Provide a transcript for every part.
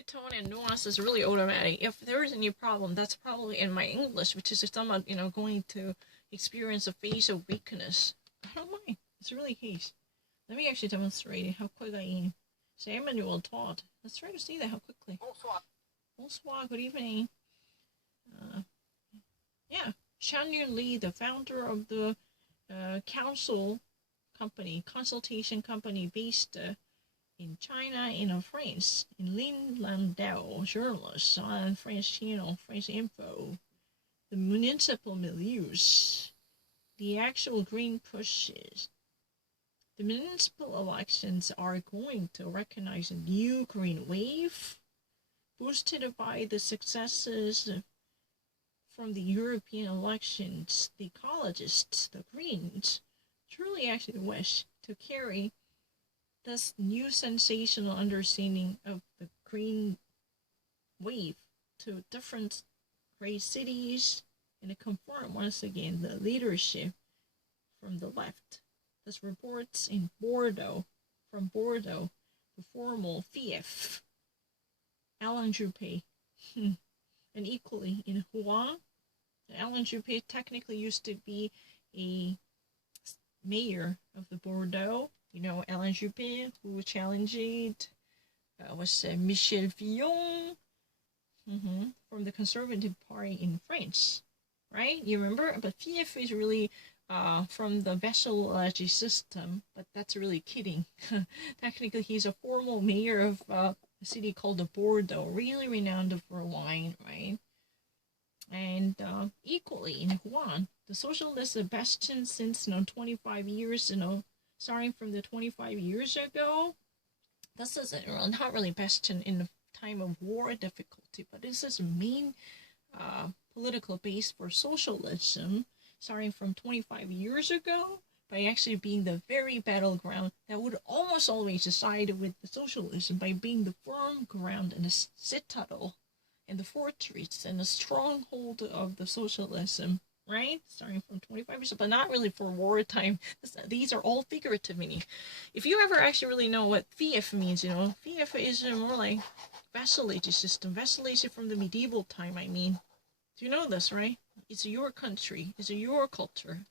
tone and nuance is really automatic. If there is any problem, that's probably in my English, which is if someone, going to experience a phase of weakness. I don't mind. It's really case. Let me actually demonstrate how quick I am. Say Emmanuel taught. Let's try to see that how quickly. Bonsoir, good evening. Yeah, Shan Yun Li, the founder of the consultation company based in China, in France, in Lin Landau, journalist on French channel, French Info, the municipal milieus, the actual green pushes. The municipal elections are going to recognize a new green wave, boosted by the successes from the European elections. The ecologists, the Greens, truly actually wish to carry this new sensational understanding of the green wave to different great cities and to confirm once again the leadership from the left. This reports in Bordeaux, from Bordeaux, the formal fief, Alain Juppé. And equally in Rouen, Alain Juppé technically used to be a mayor of the Bordeaux. Alain Juppé, who challenged was Michel Fillon from the Conservative Party in France, right? You remember? But fief is really from the vassalage system, but that's really kidding. Technically, he's a formal mayor of a city called Bordeaux, really renowned for wine, right? And equally in Rouen, the socialist bastion since 25 years, starting from the 25 years ago. This is not really bastion in the time of war difficulty, but this is a main political base for socialism, starting from 25 years ago, by actually being the very battleground that would almost always side with the socialism, by being the firm ground and the citadel and the fortress and the stronghold of the socialism, right? Starting from 25 years, but not really for wartime. These are all figurative meaning. If you ever actually really know what fief means, fief is more like vassalage system, vassalage from the medieval time, I mean. Do you know this, right? It's your country, it's your culture.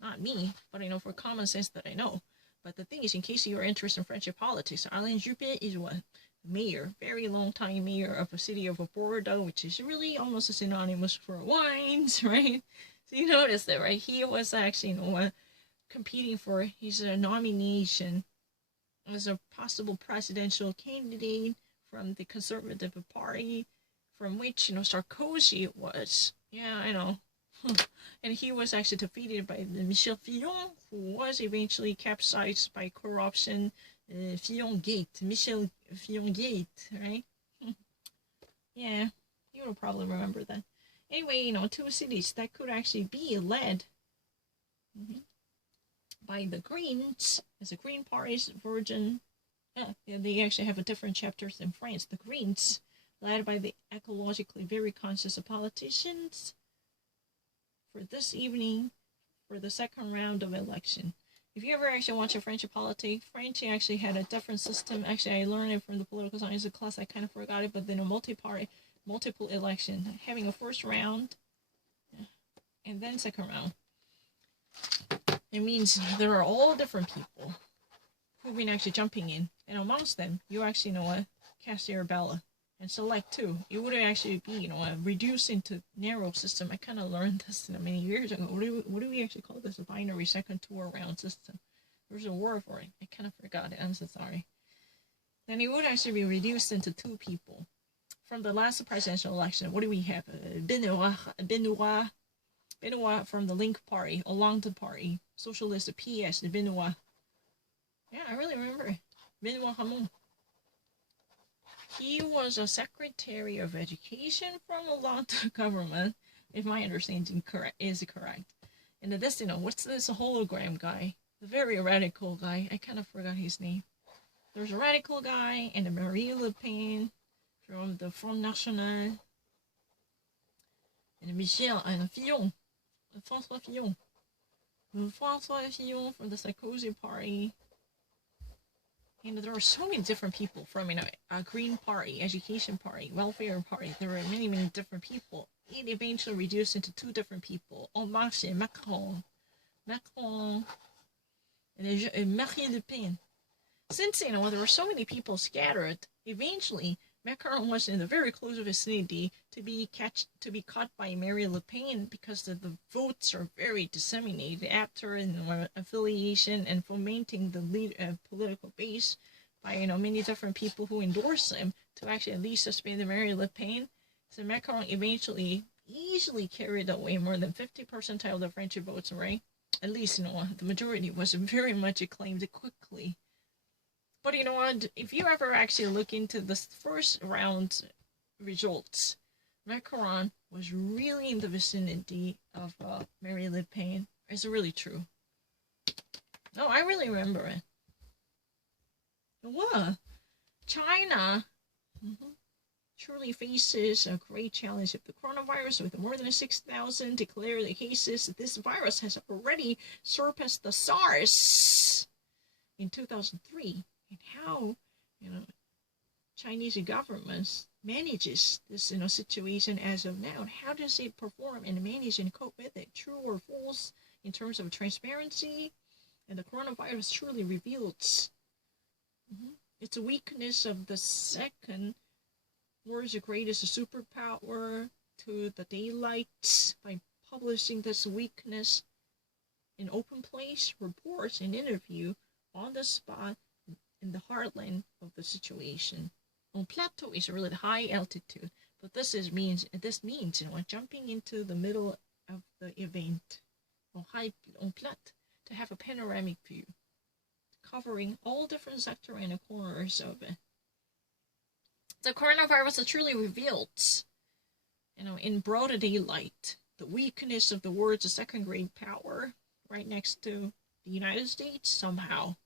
Not me, but I know for common sense that I know. But the thing is, in case you're interested in French politics, Alain Juppé is what? Mayor, very long time mayor of a city of Bordeaux, which is really almost synonymous for wines, right? So you notice that, right? He was actually, competing for his nomination as a possible presidential candidate from the Conservative Party, from which, Sarkozy was. Yeah, I know. And he was actually defeated by Michel Fillon, who was eventually capsized by corruption. Fillon Gate, Michel Fillon Gate, right? Yeah, you will probably remember that. Anyway, two cities that could actually be led by the Greens, as the Green Party's version. Yeah, they actually have a different chapters in France. The Greens, led by the ecologically very conscious politicians, for this evening, for the second round of election. If you ever actually watch a French politics, French actually had a different system. Actually, I learned it from the political science class. I kind of forgot it, but then a multiple election, having a first round and then second round. It means there are all different people who've been actually jumping in, and amongst them, you actually cast your ballot and select two. It would actually be reduced into narrow system. I kind of learned this many years ago. What do we actually call this? A binary second tour round system. There's a word for it. I kind of forgot it. I'm so sorry. Then it would actually be reduced into two people. From the last presidential election, what do we have? Benoit from the Link Party, Hollande Party, Socialist PS, Benoit. Yeah, I really remember Benoit Hamon. He was a Secretary of Education from Hollande government, if my understanding is correct. And this, what's this hologram guy? The very radical guy. I kind of forgot his name. There's a radical guy and a Marine Le Pen from the Front National. And Michel and Fillon. François Fillon. François Fillon from the Sarkozy Party. there were so many different people from, a Green Party, Education Party, Welfare Party. There were many, many different people. It eventually reduced into two different people. Macron, and Marine Le Pen. Since, there were so many people scattered, eventually Macron was in the very close vicinity to be caught by Marine Le Pen because the votes are very disseminated after affiliation and fomenting the political base by many different people who endorse him to actually at least suspend Marine Le Pen. So Macron eventually easily carried away more than 50% of the French votes, right? At least, the majority was very much acclaimed quickly. But you know what? If you ever actually look into the first round results, Macron was really in the vicinity of Marine Le Pen. It's really true. No, I really remember it. What? China truly faces a great challenge of the coronavirus with more than 6,000 declared cases. This virus has already surpassed the SARS in 2003. And how, Chinese government manages this, situation as of now. And how does it perform and manage and cope with it? True or false in terms of transparency? And the coronavirus truly reveals its weakness of the second world's greatest superpower to the daylight by publishing this weakness in open place, reports, and interview on the spot in the heartland of the situation. Plateau is really the high altitude, but this means jumping into the middle of the event on plat to have a panoramic view, covering all different sectors and corners of it. The coronavirus truly reveals, in broad daylight, the weakness of the world's second great power, right next to the United States somehow.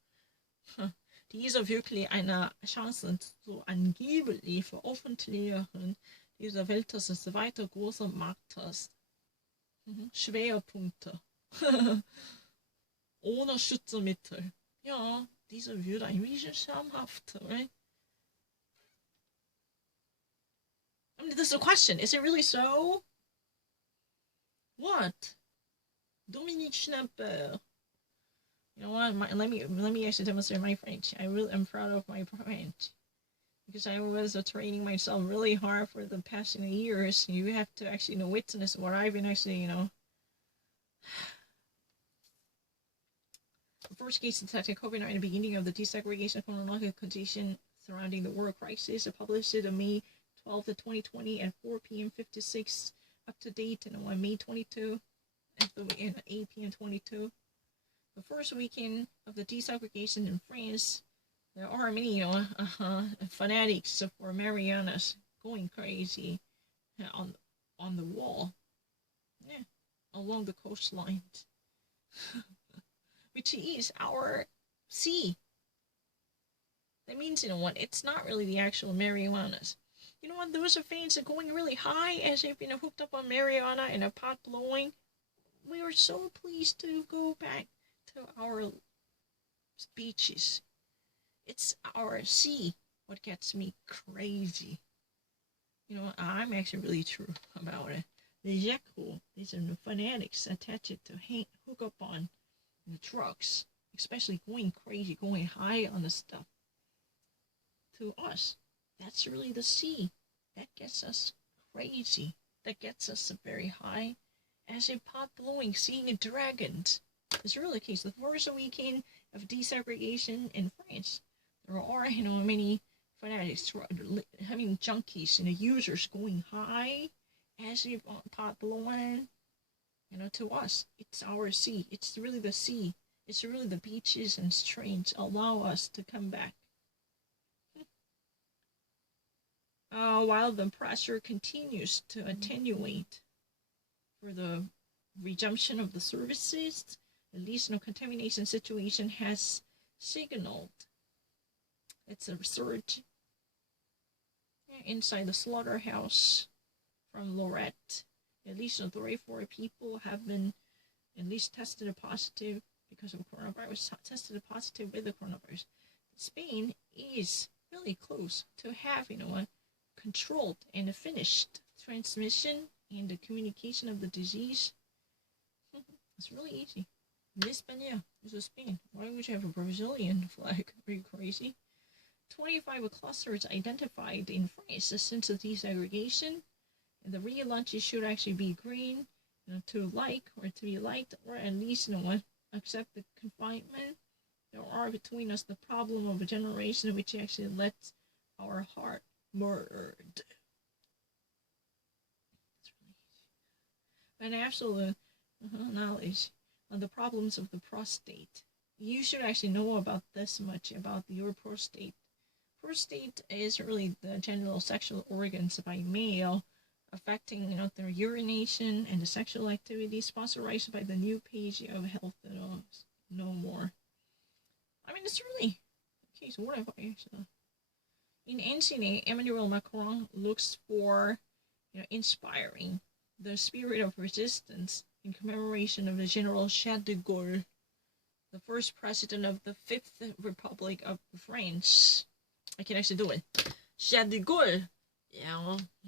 Diese wirklich eine Chance so angeblich veröffentlichen dieser Welt des zweiten großen Marktes. Schwerpunkte. Ohne Schutzmittel. Ja, diese würde ein bisschen schamhaft, right? I mean, this is a question. Is it really so? What? Dominique Schnapper. You know what? Let me actually demonstrate my French. I really am proud of my French because I was training myself really hard for the past years. You have to actually witness what I've been actually The first case detected COVID-19 at the beginning of the desegregation chronological condition surrounding the world crisis, published on May 12th, 2020 at 4 p.m. 56 up to date, and on May 22 at 8 p.m. 22. The first weekend of the desegregation in France, there are many, fanatics for Marianas going crazy on the wall, along the coastline, which is our sea. That means, it's not really the actual Marianas. You know what? Those fans are going really high as they've been hooked up on marijuana and a pot blowing. We were so pleased to go back to our beaches. It's our sea what gets me crazy. I'm actually really true about it. The Jekyll, these are the fanatics attached to hook up on the trucks, especially going crazy, going high on the stuff. To us, that's really the sea. That gets us crazy. That gets us very high. As a pot blowing, seeing dragons. It's really the case. The first weekend of desegregation in France, there are, many fanatics, having junkies and the users going high as a pot blowing. To us, it's our sea. It's really the sea. It's really the beaches and streams allow us to come back. While the pressure continues to attenuate for the resumption of the services, at least no contamination situation has signaled it's a surge inside the slaughterhouse from Lorette. At least 34 people have been at least tested positive because of coronavirus, tested positive with the coronavirus. Spain is really close to having a controlled and finished transmission and the communication of the disease. It's really easy. España is a Spain. Why would you have a Brazilian flag? Are you crazy? 25 clusters identified in France since the desegregation. And the relaunches should actually be green, to like or to be liked, or at least accept the confinement. There are between us the problem of a generation which actually lets our heart murdered. An absolute knowledge on the problems of the prostate. You should actually know about this much about your prostate. Prostate is really the genital sexual organs by male, affecting their urination and the sexual activity, sponsorized by the new page of Health No More. I mean, it's really okay. So what have I actually? In NCNA, Emmanuel Macron looks for inspiring the spirit of resistance in commemoration of the General Charles de Gaulle, the first president of the Fifth Republic of France. I can actually do it. Charles de Gaulle, et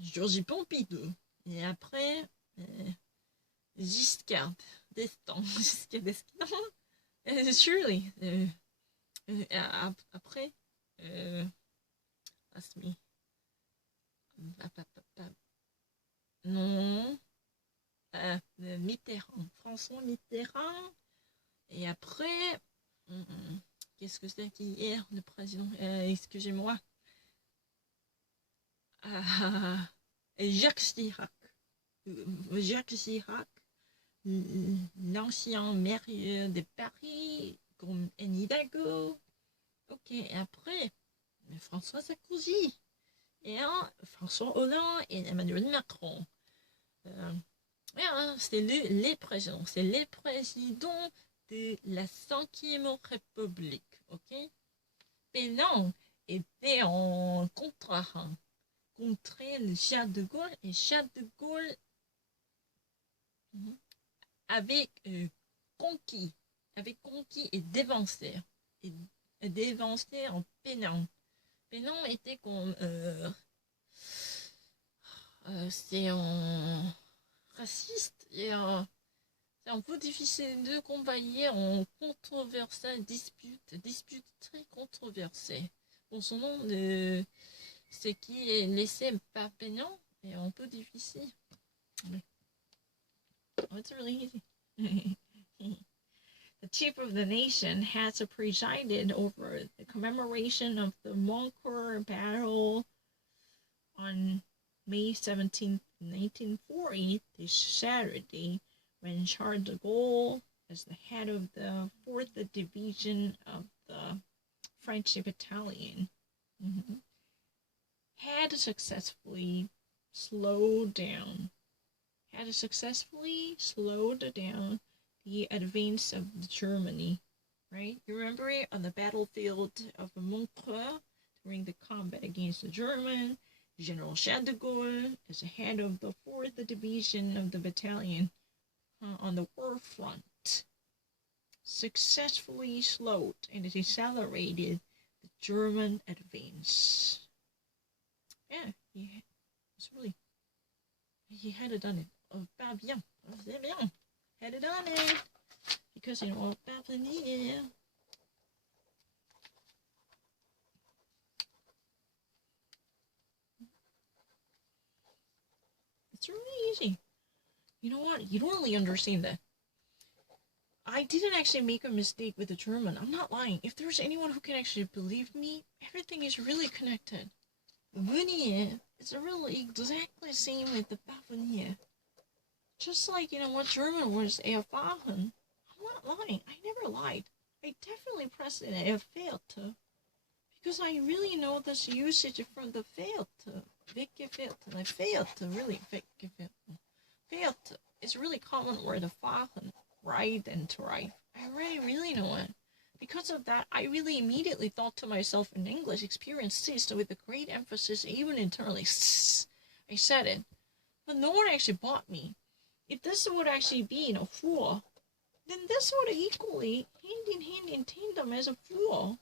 Georges Pompidou, et après Giscard d'Estaing. Surely. Après, ask me. Non. Mitterrand. François Mitterrand. Et après, qu'est-ce que c'est qu'hier, le président? Excusez-moi. Jacques Chirac. Jacques Chirac, l'ancien maire de Paris, comme Anne Hidalgo. Ok, et après, François Sarkozy, et François Hollande et Emmanuel Macron. C'est les présidents. C'est les présidents de la 5e République, ok? Pénan était en contrat contre le Charles de Gaulle, et Charles de Gaulle avait conquis et dévancé en Pénan. Pénan était comme c'est en raciste et c'est un peu difficile de combattre en controversée dispute très controversée. Bon, son nom de ce qui est laissé par Pénan est un peu difficile. Oh, it's really easy. The chief of the nation has presided over the commemoration of the Moncourt battle on May 17, 1940, this Saturday, when Charles de Gaulle, as the head of the 4th Division of the French battalion, had successfully slowed down the advance of Germany, right? You remember it on the battlefield of Montreux during the combat against the German. General Charles de Gaulle, as the head of the 4th Division of the battalion on the war front, successfully slowed and decelerated the German advance. Yeah, he had done it. Pas bien. C'est bien. Had done it. Because parvenir. It's really easy. You know what? You don't really understand that. I didn't actually make a mistake with the German. I'm not lying. If there's anyone who can actually believe me, everything is really connected. Venir is really exactly the same with the parvenir. Just like, what German was erfahren. I'm not lying. I never lied. I definitely pressed an erfährte. Because I really know this usage from the fährte. Weggefährte. I fährte, really. Weggefährte. Fährte is a really common word of fahren. Ride and drive. I really know it. Because of that, I really immediately thought to myself in English, experience ceased with a great emphasis, even internally. I said it. But no one actually bought me. If this would actually be a fool, then this would equally hand in hand in tandem as a fool.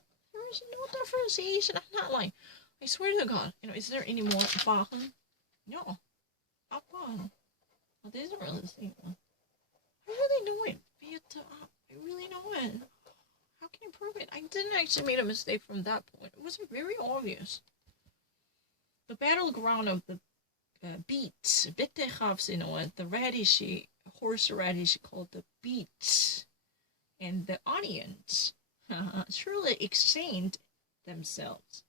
There's no differentiation. I'm not lying. I swear to God. Is there any more Bahan? No. Not Bahan. Well, this isn't really the same one. I really know it. I really know it. How can you prove it? I didn't actually make a mistake from that point. It was very obvious. The battleground of the beets, Bitterhavs, the radishy, horseradish called the beets, and the onions surely exchanged themselves.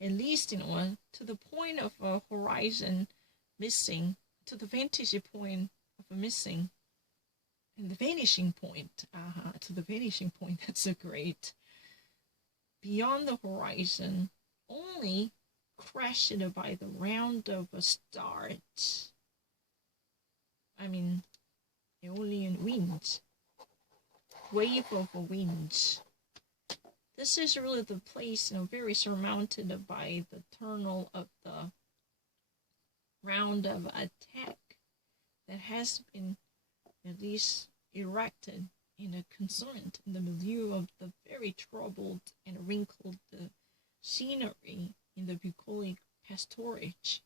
At least, to the point of a horizon missing, to the vantage point of a missing, and the vanishing point, to the vanishing point, that's so great. Beyond the horizon, only crashed by the round of a start. I mean, Aeolian winds, wave of a wind. This is really the place, very surmounted by the tunnel of the round of attack that has been at least erected in a concerned in the milieu of the very troubled and wrinkled scenery in the bucolic pastorage,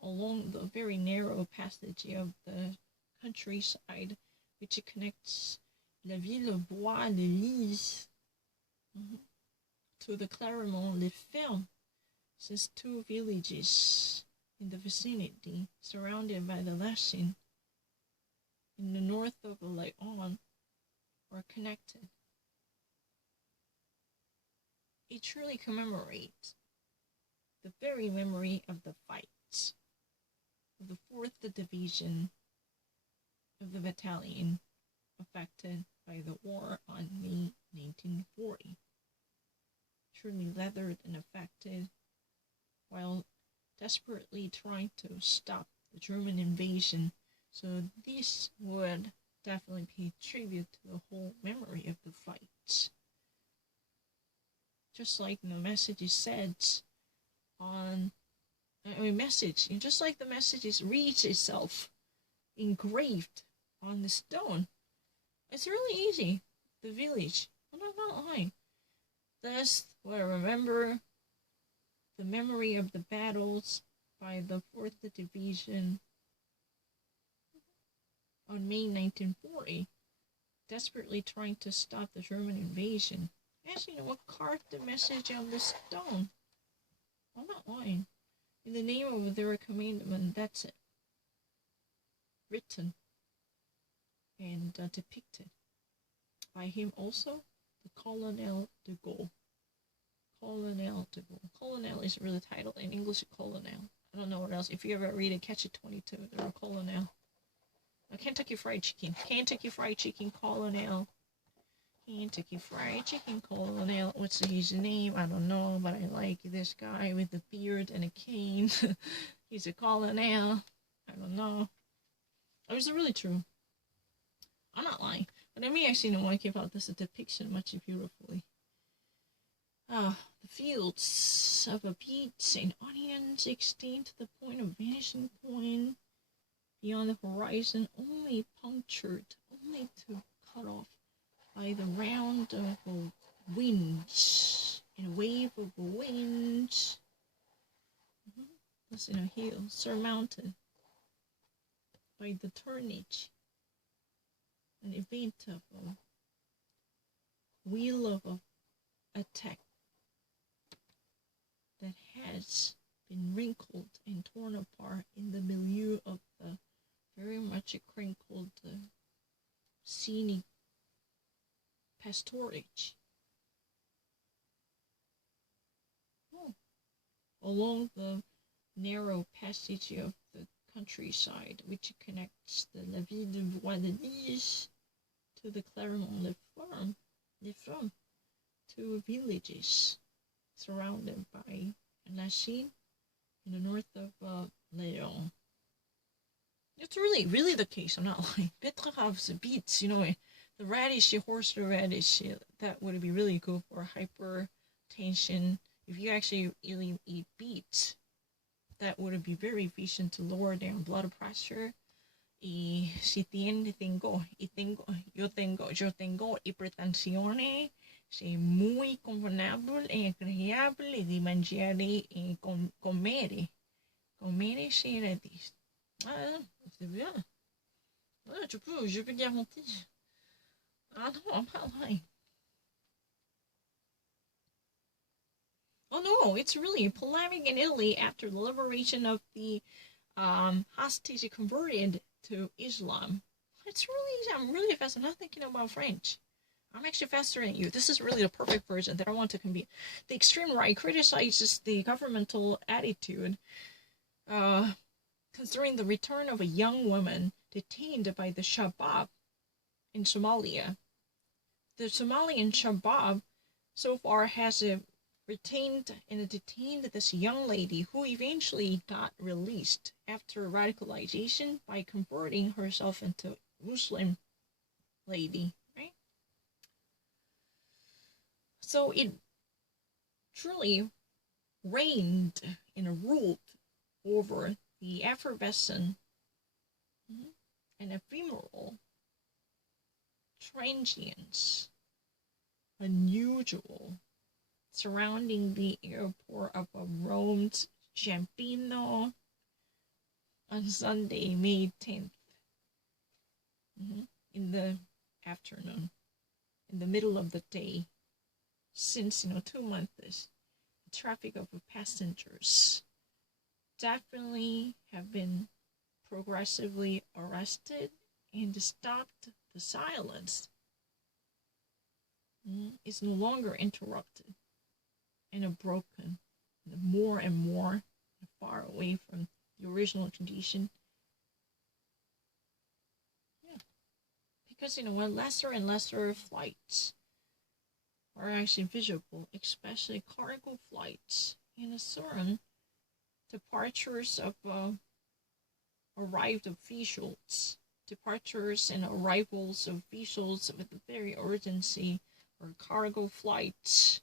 along the very narrow passage of the countryside which connects La Villebois-les-Lys to the Clermont-les-Fermes, since two villages in the vicinity, surrounded by the Lachine, in the north of Laon, are connected. It truly commemorates the very memory of the fights of the 4th Division of the battalion affected by the war on May 1940. Truly leathered and affected while desperately trying to stop the German invasion. So this would definitely pay tribute to the whole memory of the fight. Just like the message is said on message, and just like the message reads itself engraved on the stone. It's really easy. The village. I'm not lying. Thus will I remember the memory of the battles by the 4th Division on May 1940, desperately trying to stop the German invasion. Actually, what carved the message on the stone? I'm not lying. In the name of their commandment, that's it. Written and depicted by him also, the Colonel de Gaulle. Colonel de Gaulle. Colonel is really the title. In English, Colonel. I don't know what else. If you ever read it, Catch It 22, they're a Colonel. Kentucky Fried Chicken. Kentucky Fried Chicken Colonel. Kentucky Fried Chicken Colonel. What's his name? I don't know, but I like this guy with the beard and a cane. He's a colonel. I don't know. Oh, is it really true? I'm not lying. But I may actually want to give out this depiction much beautifully. The fields of beets and onions extend to the point of vanishing point beyond the horizon, only punctured, only to cut off by the round of a wind and a wave of a wind. Thus in a hill surmounted by the turnage, an event of a wheel of attack that has been wrinkled and torn apart in the milieu of the very much crinkled scenic pastorage. Along the narrow passage of the countryside which connects the La Villebois-les-Lys to the Clermont-les-Fermes, two villages surrounded by Lachine in the north of Laon. It's really the case. I'm not lying. Betteraves, beets, the radish, horseradish, that would be really good for hypertension. If you actually really eat beets, that would be very efficient to lower down blood pressure. Y si yo tengo hipertensión, Sí, muy convenable e agréable de mangiare et commere. Commere chez Redis. Ah, c'est bien. Ouais, je peux garantir. Ah non, pas vrai. Oh no, it's really polemic in Italy after the liberation of the hostage converted to Islam. I'm really fascinated. I'm not thinking about French. I'm actually faster than you. This is really the perfect version that I want to convey. The extreme right criticizes the governmental attitude concerning the return of a young woman detained by the Shabab in Somalia. The Somalian Shabab so far has retained and detained this young lady who eventually got released after radicalization by converting herself into Muslim lady, right? So it truly reigned and ruled over the effervescent and ephemeral transience, unusual, surrounding the airport of Rome's Ciampino on Sunday, May 10th, in the afternoon, in the middle of the day, since 2 months, the traffic of passengers definitely have been progressively arrested and stopped. The silence is no longer interrupted and broken, more and more far away from the original condition. Yeah, because when lesser and lesser flights are actually visible, especially cargo flights, and certain departures of arrived officials, departures and arrivals of officials with very urgency, or cargo flights.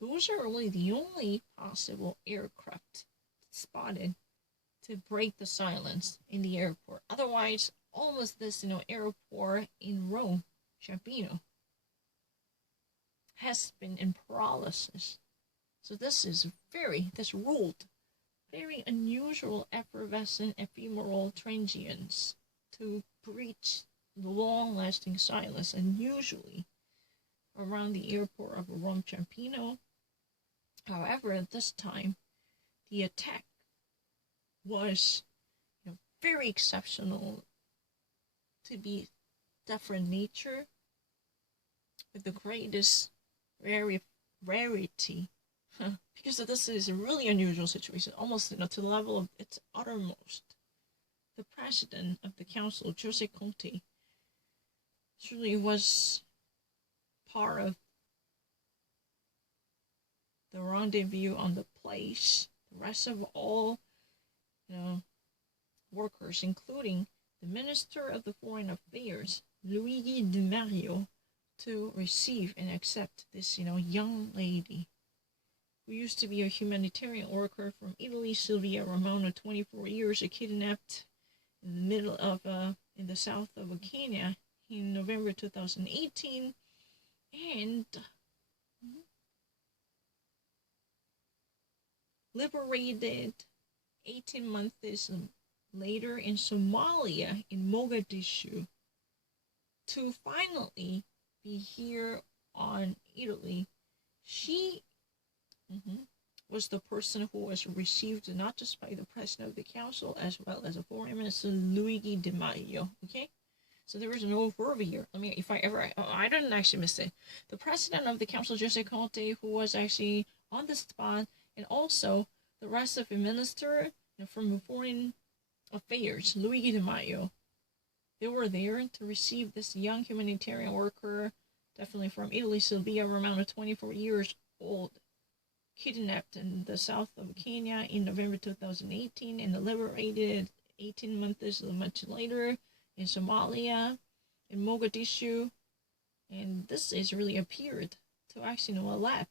Those are really the only possible aircraft spotted to break the silence in the airport. Otherwise, almost this airport in Rome, Ciampino, has been in paralysis. So this ruled very unusual, effervescent, ephemeral transience to breach the long-lasting silence, unusually around the airport of Rome Ciampino. However, at this time, the attack was very exceptional, to be different nature, with the greatest rarity, because this is a really unusual situation, almost to the level of its uttermost. The president of the council, Jose Conte, truly was part of the rendezvous on the place. The rest of all workers, including the Minister of the Foreign Affairs, Luigi Di Maio, to receive and accept this young lady who used to be a humanitarian worker from Italy, Silvia Romano, 24 years, kidnapped in the middle of in the south of Kenya in November 2018, and liberated 18 months later in Somalia, in Mogadishu, to finally be here on Italy. She was the person who was received not just by the president of the council, as well as the foreign minister, Luigi Di Maio. Okay? So there was no verb here. I didn't actually miss it. The president of the council, Jose Conte, who was actually on the spot, and also the rest of the minister from foreign affairs, Luigi Di Maio. They were there to receive this young humanitarian worker, definitely from Italy, Silvia Romano, 24 years old, kidnapped in the south of Kenya in November 2018 and liberated 18 months much later in Somalia, in Mogadishu. And this has really appeared to actually lap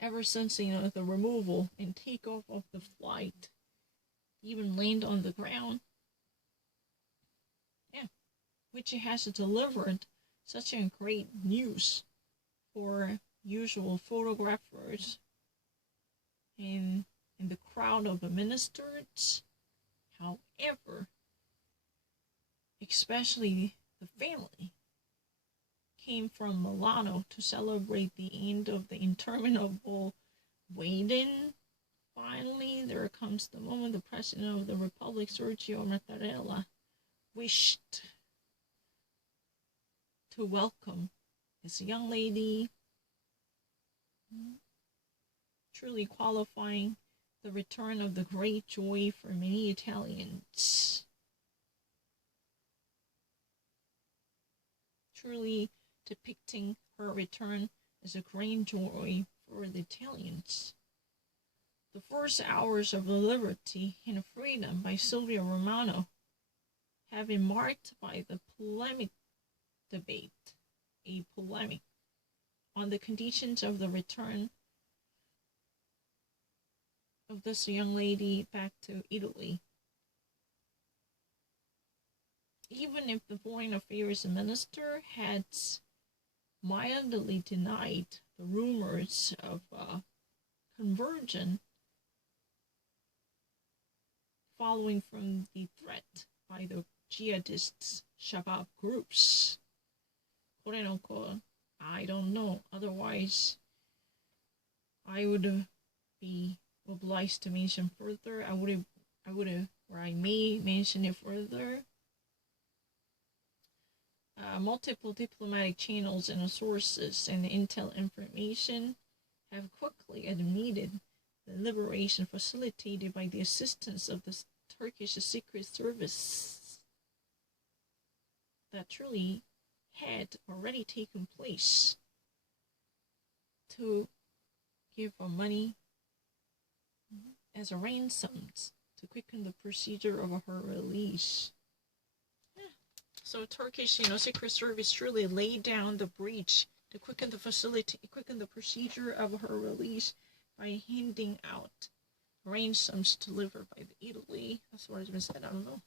ever since the removal and takeoff of the flight, even land on the ground. Yeah, which it has delivered such a great news for usual photographers in the crowd of the ministers. However, especially the family came from Milano to celebrate the end of the interminable waiting. Finally, there comes the moment the President of the Republic, Sergio Mattarella, wished to welcome this young lady, truly qualifying the return of the great joy for many Italians. Truly depicting her return as a great joy for the Italians. The first hours of the liberty and freedom by Silvio Romano have been marked by the polemic debate, a polemic on the conditions of the return of this young lady back to Italy. Even if the Foreign Affairs Minister had mildly denied the rumors of conversion following from the threat by the jihadist Shabab groups. I don't know. Otherwise, I would be obliged to mention further. I may mention it further. Multiple diplomatic channels and sources and intel information have quickly admitted the liberation facilitated by the assistance of the Turkish Secret Service that truly had already taken place to give her money as a ransom to quicken the procedure of her release. So Turkish, Secret Service truly laid down the breach to quicken the procedure of her release by handing out ransoms delivered by Italy. That's what has been said. I don't know.